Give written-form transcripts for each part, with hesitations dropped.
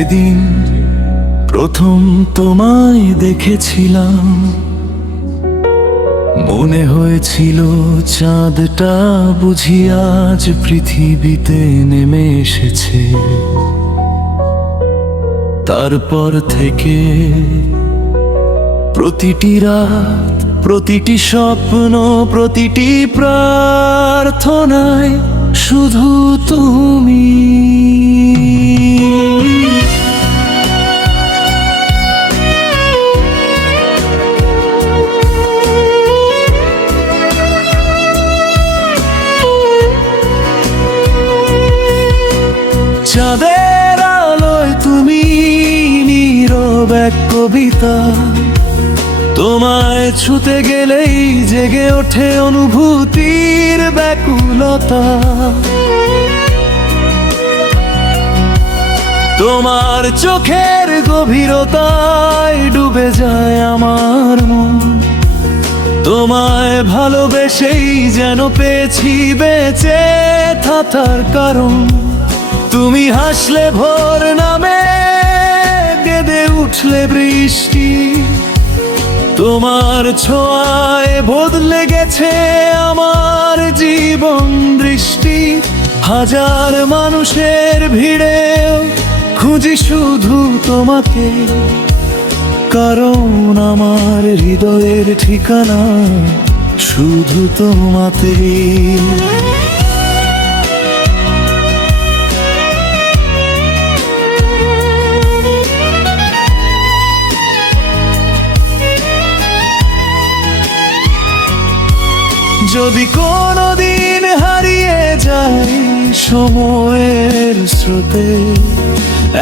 যেদিন প্রথম তোমায় দেখেছিলাম, মনে হয়েছিল চাঁদটা বুঝি আজ পৃথিবীতে নেমে এসেছে। তারপর থেকে প্রতিটি রাত, প্রতিটি স্বপ্ন, প্রতিটি প্রার্থনায় শুধু তুমি। চাঁদের আলোয় তুমি নীরব এক কবিতা, তোমায় ছুতে গেলেই জেগে ওঠে অনুভূতির ব্যাকুলতা। তোমার চোখের গভীরতায় ডুবে যায় আমার মন, তোমায় ভালোবেসেই যেন পেয়েছি বেঁচে থাকার কারণ। তুমি হাসলে ভোর নামে, কেঁদে উঠলে বৃষ্টি, তোমার ছোঁয়ায় বদলে গেছে আমার জীবন দৃষ্টি। হাজার মানুষের ভিড়েও খুঁজি শুধু তোমাকে, কারণ আমার হৃদয়ের ঠিকানা শুধু তোমাতেই। যদি কোনোদিন হারিয়ে যাই সময়ের স্রোতে,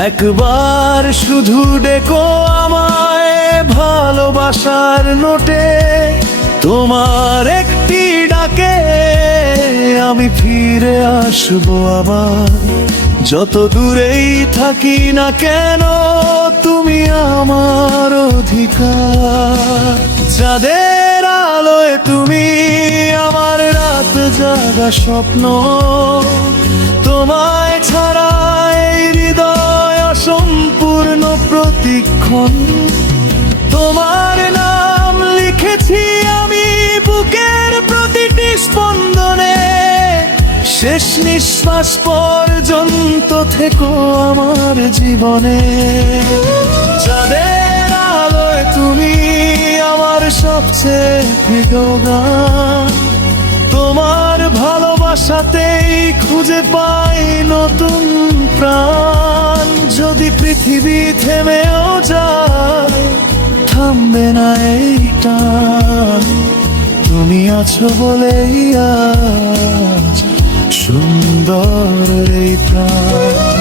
একবার শুধু ডেকো আমায় ভালোবাসার নোটে। তোমার একটি ডাকে আমি ফিরে আসবো আবার, যত দূরেই থাকি না কেন তুমি আমার অধিকার। চাঁদের আলোয় তুমি আমার রাত জাগা স্বপ্ন, তোমায় ছাড়া এই হৃদয় অসম্পূর্ণ প্রতিক্ষণ। তোমার নাম লিখেছি আমি বুকের প্রতিটি স্পন্দনে, শেষ নিঃশ্বাস পর্যন্ত থেকো আমার জীবনে। চাঁদের আলোয় তুমি আমার সবচেয়ে প্রিয় গান, তোমার ভালোবাসাতেই খুঁজে পাই নতুন প্রাণ। যদি পৃথিবী থেমেও যায় থামবে না এই টান, তুমি আছো বলেই আজ সুন্দর এই প্রাণ।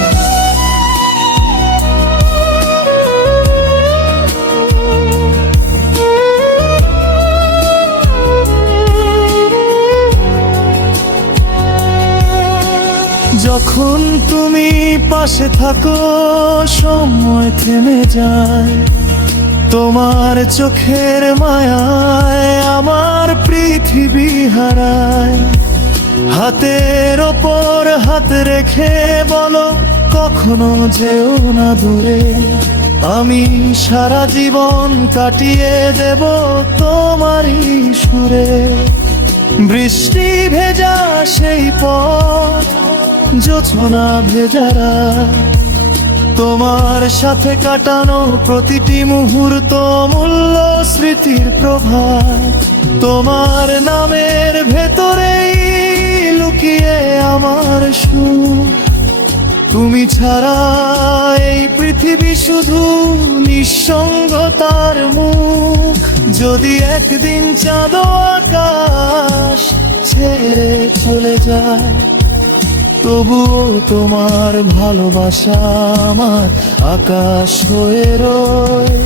যখন তুমি পাশে থাকো সময় থেমে যায়, তোমার চোখের মায়ায় আমার পৃথিবী হারায়। হাতের ওপর হাত রেখে বলো কখনো যেও না দূরে, আমি সারা জীবন কাটিয়ে দেব তোমারই সুরে। বৃষ্টি ভেজা সেই পথ, জোছনা ভেজারা, তোমার সাথে কাটানো প্রতিটি মুহূর্ত মূল্য স্মৃতির প্রভাত। তোমার নামের ভেতরেই লুকিয়ে আমার সুখ, তুমি ছাড়া এই পৃথিবী শুধু নিঃসঙ্গতার মুখ। যদি একদিন চাঁদ আকাশ ছেড়ে চলে যায়, তবুও তোমার ভালোবাসা আমার আকাশ হয়ে রয়।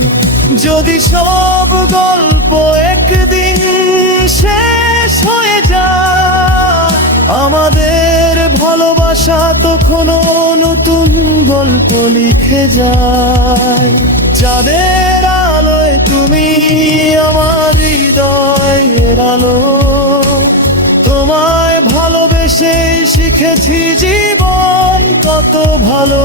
যদি সব গল্প একদিন শেষ হয়ে যায়, আমাদের ভালোবাসা তখনও নতুন গল্প লিখে যায়। চাঁদের আলোয় তুমি আমার হৃদয়ের আলো, তোমায় ভালোবেসে শিখেছি জীবন কত ভালো।